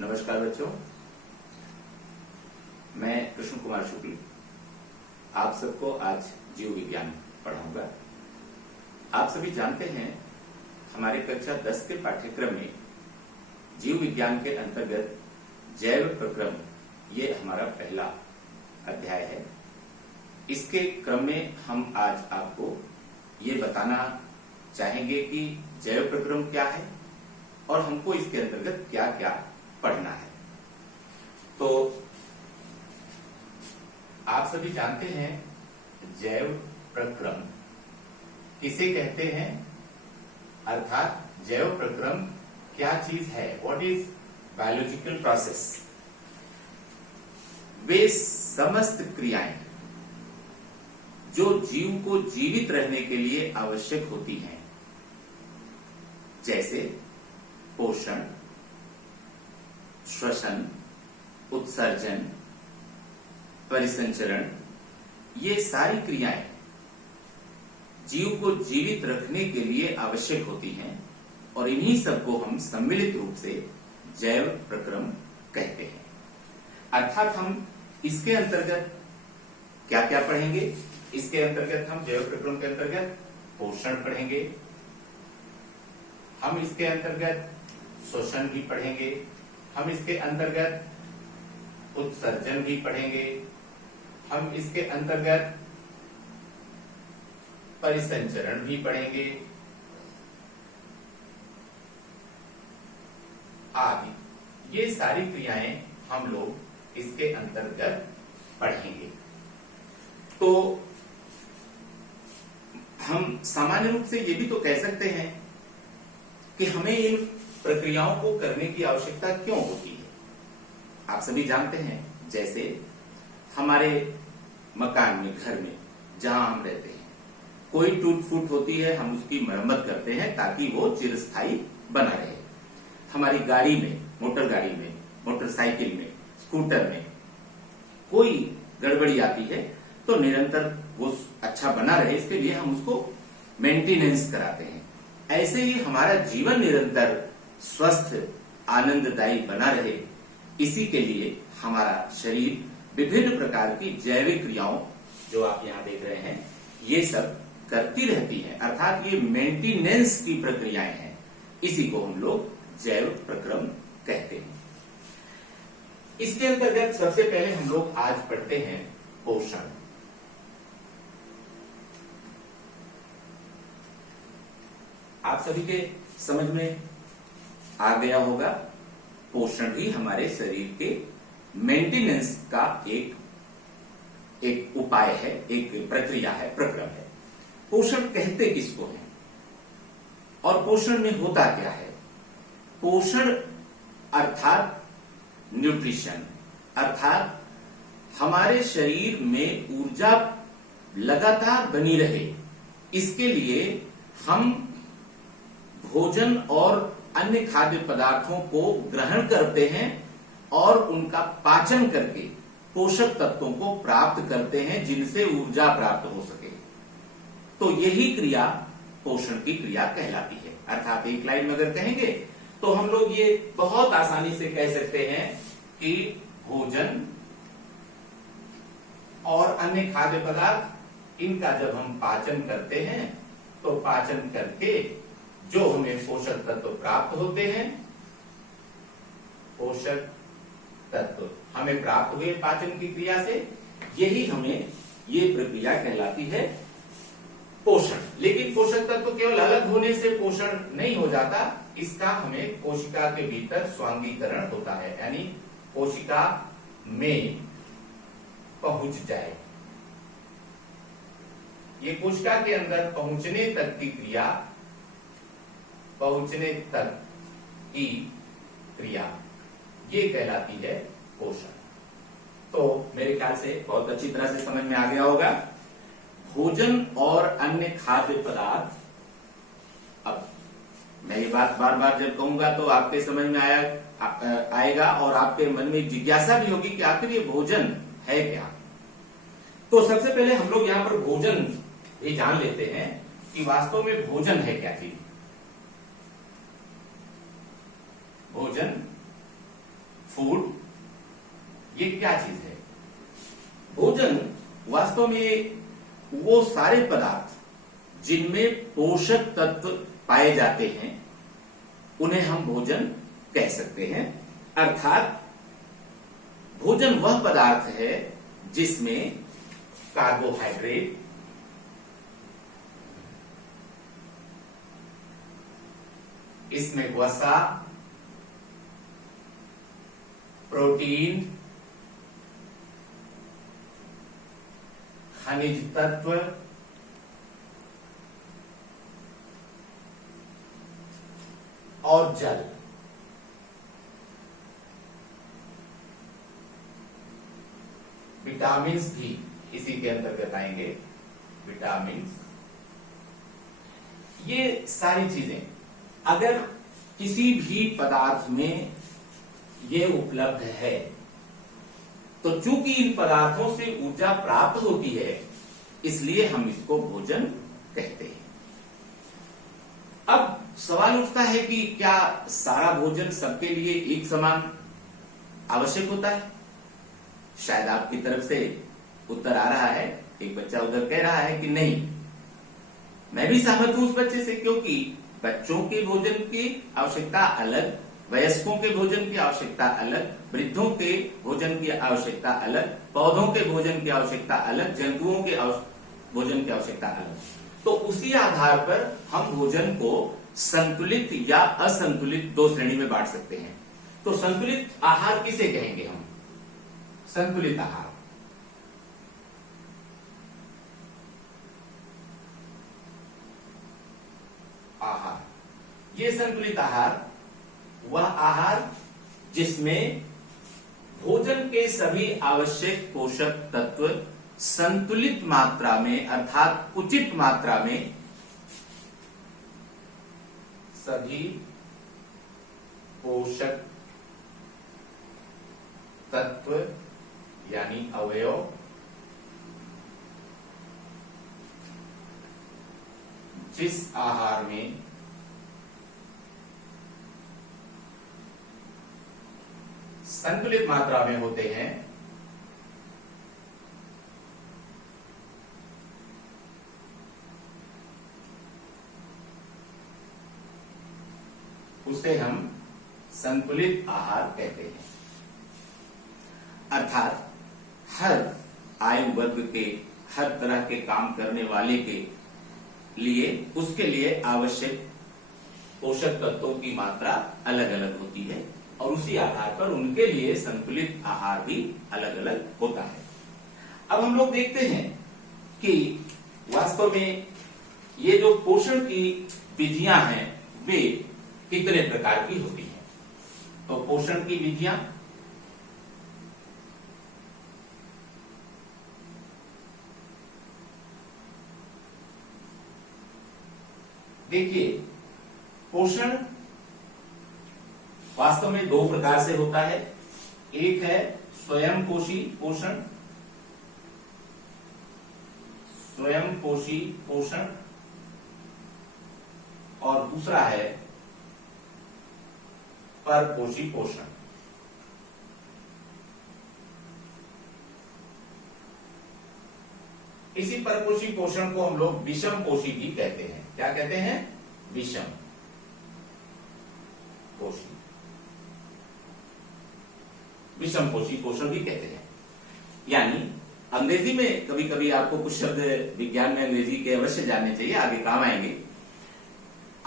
नमस्कार बच्चों, मैं कृष्ण कुमार शुक्ल आप सबको आज जीव विज्ञान पढ़ाऊंगा। आप सभी जानते हैं हमारे कक्षा 10 के पाठ्यक्रम में जीव विज्ञान के अंतर्गत जैव प्रक्रम ये हमारा पहला अध्याय है। इसके क्रम में हम आज आपको ये बताना चाहेंगे कि जैव प्रक्रम क्या है और हमको इसके अंतर्गत क्या क्या पढ़ना है। तो आप सभी जानते हैं जैव प्रक्रम किसे कहते हैं, अर्थात जैव प्रक्रम क्या चीज है, व्हाट इज बायोलॉजिकल प्रोसेस। वे समस्त क्रियाएं जो जीव को जीवित रहने के लिए आवश्यक होती हैं, जैसे पोषण, श्वसन, उत्सर्जन, परिसंचरण, ये सारी क्रियाएं जीव को जीवित रखने के लिए आवश्यक होती हैं और इन्हीं सबको हम सम्मिलित रूप से जैव प्रक्रम कहते हैं। अर्थात हम इसके अंतर्गत क्या क्या पढ़ेंगे। इसके अंतर्गत हम जैव प्रक्रम के अंतर्गत पोषण पढ़ेंगे, हम इसके अंतर्गत श्वसन भी पढ़ेंगे, हम इसके अंतर्गत उत्सर्जन भी पढ़ेंगे, हम इसके अंतर्गत परिसंचरण भी पढ़ेंगे आदि। ये सारी क्रियाएं हम लोग इसके अंतर्गत पढ़ेंगे। तो हम सामान्य रूप से ये भी तो कह सकते हैं कि हमें इन प्रक्रियाओं को करने की आवश्यकता क्यों होती है। आप सभी जानते हैं, जैसे हमारे मकान में, घर में जहां हम रहते हैं, कोई टूट फूट होती है, हम उसकी मरम्मत करते हैं ताकि वो चिरस्थायी बना रहे। हमारी गाड़ी में, मोटर गाड़ी में, मोटरसाइकिल में, स्कूटर में कोई गड़बड़ी आती है तो निरंतर वो अच्छा बना रहे, इसके लिए हम उसको मेंटेनेंस कराते हैं। ऐसे ही हमारा जीवन निरंतर स्वस्थ, आनंददायी बना रहे, इसी के लिए हमारा शरीर विभिन्न प्रकार की जैविक क्रियाओं, जो आप यहां देख रहे हैं, ये सब करती रहती हैं। अर्थात ये मेंटेनेंस की प्रक्रियाएं हैं, इसी को हम लोग जैव प्रक्रम कहते हैं। इसके अंतर्गत सबसे पहले हम लोग आज पढ़ते हैं पोषण। आप सभी के समझ में आ गया होगा, पोषण ही हमारे शरीर के मेंटेनेंस का एक उपाय है, एक प्रक्रिया है, प्रक्रम है। पोषण कहते किसको है और पोषण में होता क्या है। पोषण अर्थात न्यूट्रिशन, अर्थात हमारे शरीर में ऊर्जा लगातार बनी रहे, इसके लिए हम भोजन और अन्य खाद्य पदार्थों को ग्रहण करते हैं और उनका पाचन करके पोषक तत्वों को प्राप्त करते हैं, जिनसे ऊर्जा प्राप्त हो सके। तो यही क्रिया पोषण की क्रिया कहलाती है। अर्थात एक लाइन में अगर कहेंगे तो हम लोग ये बहुत आसानी से कह सकते हैं कि भोजन और अन्य खाद्य पदार्थ, इनका जब हम पाचन करते हैं तो पाचन करके जो हमें पोषक तत्व प्राप्त होते हैं, पोषक तत्व हमें प्राप्त हुए पाचन की क्रिया से, यही हमें ये प्रक्रिया कहलाती है पोषण। लेकिन पोषक तत्व केवल अलग होने से पोषण नहीं हो जाता, इसका हमें कोशिका के भीतर स्वांगीकरण होता है, यानी कोशिका में पहुंच जाए। ये कोशिका के अंदर पहुंचने तक की क्रिया, पहुंचने तक की क्रिया, ये कहलाती है पोषण। तो मेरे ख्याल से बहुत अच्छी तरह से समझ में आ गया होगा। भोजन और अन्य खाद्य पदार्थ, अब मैं ये बात बार बार जब कहूंगा तो आपके समझ में आएगा और आपके मन में जिज्ञासा भी होगी कि आखिर ये भोजन है क्या। तो सबसे पहले हम लोग यहाँ पर भोजन ये जान लेते हैं कि वास्तव में भोजन है क्या चीज। भोजन फूड, ये क्या चीज है? भोजन वास्तव में वो सारे पदार्थ जिनमें पोषक तत्व पाए जाते हैं उन्हें हम भोजन कह सकते हैं। अर्थात भोजन वह पदार्थ है जिसमें कार्बोहाइड्रेट, इसमें वसा, प्रोटीन, खनिज तत्व और जल, विटामिन्स भी इसी के अंतर्गत आएंगे। विटामिन्स, ये सारी चीजें अगर किसी भी पदार्थ में ये उपलब्ध है तो चूंकि इन पदार्थों से ऊर्जा प्राप्त होती है इसलिए हम इसको भोजन कहते हैं। अब सवाल उठता है कि क्या सारा भोजन सबके लिए एक समान आवश्यक होता है? शायद आपकी तरफ से उत्तर आ रहा है, एक बच्चा उधर कह रहा है कि नहीं। मैं भी सहमत हूं उस बच्चे से, क्योंकि बच्चों के भोजन की आवश्यकता अलग, वयस्कों के भोजन की आवश्यकता अलग, वृद्धों के भोजन की आवश्यकता अलग, पौधों के भोजन की आवश्यकता अलग, जंतुओं के भोजन की आवश्यकता अलग। तो उसी आधार पर हम भोजन को संतुलित या असंतुलित दो श्रेणी में बांट सकते हैं। तो संतुलित आहार किसे कहेंगे हम? संतुलित आहार, ये संतुलित आहार वह आहार जिसमें भोजन के सभी आवश्यक पोषक तत्व संतुलित मात्रा में अर्थात उचित मात्रा में, सभी पोषक तत्व यानी अवयव जिस आहार में संतुलित मात्रा में होते हैं उसे हम संतुलित आहार कहते हैं। अर्थात हर आयु वर्ग के, हर तरह के काम करने वाले के लिए, उसके लिए आवश्यक पोषक तत्वों की मात्रा अलग अलग होती है और उसी आधार पर उनके लिए संतुलित आहार भी अलग अलग होता है। अब हम लोग देखते हैं कि वास्तव में ये जो पोषण की विधियां हैं वे कितने प्रकार की होती हैं। तो पोषण की विधियां, देखिए पोषण वास्तव में दो प्रकार से होता है। एक है स्वयं पोषी पोषण, स्वयं पोषी पोषण, और दूसरा है परपोषी पोषण। इसी परपोषी पोषण को हम लोग विषम पोषी भी कहते हैं। क्या कहते हैं? विषम पोषी, विषम पोषी पोषण भी कहते हैं। यानी अंग्रेजी में कभी कभी आपको कुछ शब्द विज्ञान में अंग्रेजी के अवश्य जानने चाहिए, आगे काम आएंगे।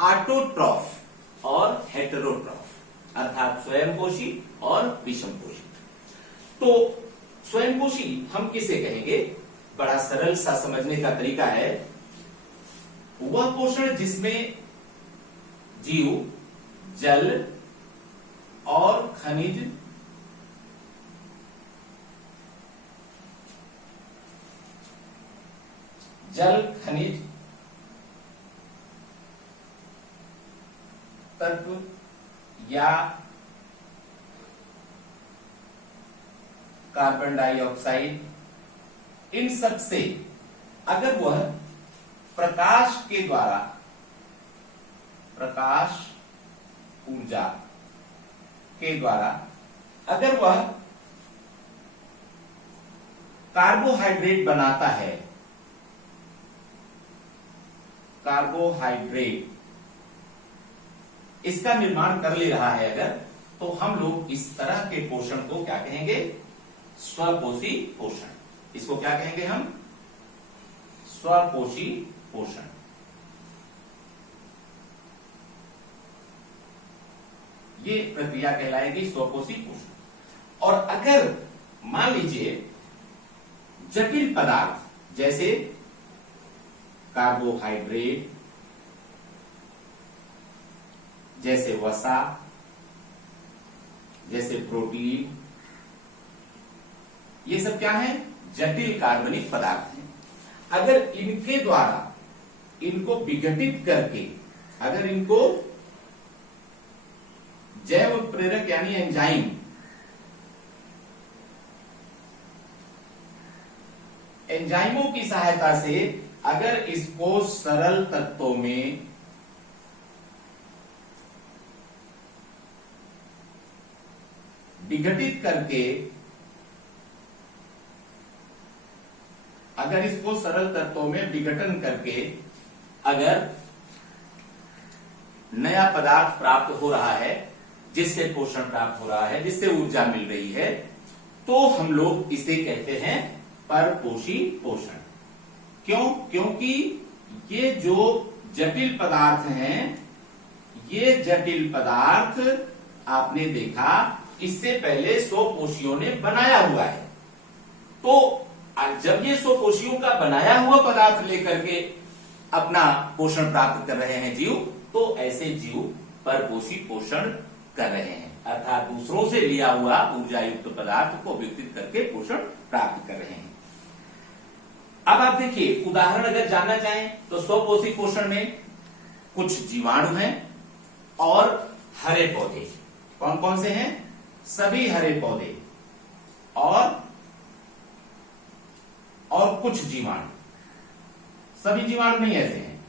ऑटोट्रॉफ और हेटेरोट्रॉफ अर्थात स्वयंपोषी और विषमपोषी। तो स्वयंपोषी हम किसे कहेंगे? बड़ा सरल सा समझने का तरीका है, वह पोषण जिसमें जीव जल और खनिज तत्व या कार्बन डाइऑक्साइड, इन सब से अगर वह प्रकाश के द्वारा, प्रकाश ऊर्जा के द्वारा अगर वह कार्बोहाइड्रेट बनाता है, कार्बोहाइड्रेट इसका निर्माण कर ले रहा है अगर, तो हम लोग इस तरह के पोषण को क्या कहेंगे? स्वपोषी पोषण। इसको क्या कहेंगे हम? स्वपोषी पोषण। ये प्रक्रिया कहलाएगी स्वपोषी पोषण। और अगर मान लीजिए जटिल पदार्थ जैसे कार्बोहाइड्रेट, जैसे वसा, जैसे प्रोटीन, ये सब क्या है? जटिल कार्बनिक पदार्थ हैं। अगर इनके द्वारा इनको विघटित करके, अगर इनको जैव प्रेरक यानी एंजाइम, एंजाइमों की सहायता से अगर इसको सरल तत्वों में विघटित करके, अगर इसको सरल तत्वों में विघटन करके अगर नया पदार्थ प्राप्त हो रहा है, जिससे पोषण प्राप्त हो रहा है, जिससे ऊर्जा मिल रही है, तो हम लोग इसे कहते हैं परपोषी पोषण। क्यों? क्योंकि ये जो जटिल पदार्थ हैं, ये जटिल पदार्थ आपने देखा इससे पहले स्वपोषियों ने बनाया हुआ है। तो जब ये स्वपोषियों का बनाया हुआ पदार्थ लेकर के अपना पोषण प्राप्त कर रहे हैं जीव, तो ऐसे जीव परपोषी पोषण कर रहे हैं, अर्थात दूसरों से लिया हुआ ऊर्जा युक्त पदार्थ को विकसित करके पोषण प्राप्त कर रहे हैं। अब आप देखिए, उदाहरण अगर जानना चाहें तो स्वपोषी पोषण में कुछ जीवाणु हैं और हरे पौधे। कौन कौन से हैं? सभी हरे पौधे और कुछ जीवाणु। सभी जीवाणु नहीं ऐसे हैं,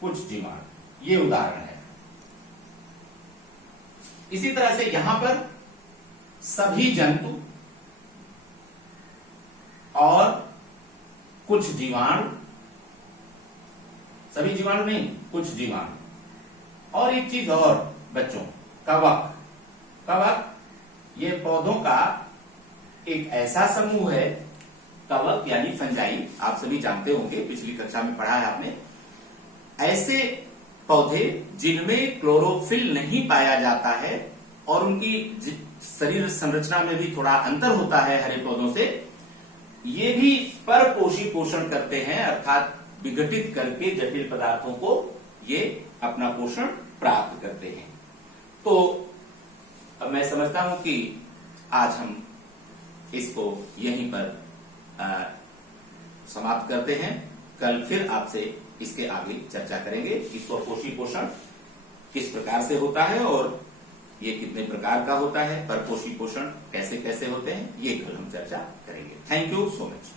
कुछ जीवाणु, ये उदाहरण है। इसी तरह से यहां पर सभी जंतु और कुछ जीवाणु, सभी जीवाणु नहीं, कुछ जीवाणु। और एक चीज और बच्चों, कवक। कवक ये पौधों का एक ऐसा समूह है, कवक यानी फंजाई, आप सभी जानते होंगे, पिछली कक्षा में पढ़ा है आपने। ऐसे पौधे जिनमें क्लोरोफिल नहीं पाया जाता है और उनकी शरीर संरचना में भी थोड़ा अंतर होता है हरे पौधों से, ये भी परपोषी पोषण करते हैं, अर्थात विघटित करके जटिल पदार्थों को ये अपना पोषण प्राप्त करते हैं। तो अब मैं समझता हूं कि आज हम इसको यहीं पर समाप्त करते हैं। कल फिर आपसे इसके आगे चर्चा करेंगे कि स्वपोषी पोषण किस प्रकार से होता है और ये कितने प्रकार का होता है, परपोषी पोषण कैसे कैसे होते हैं, ये कल हम चर्चा करेंगे। Thank you so much.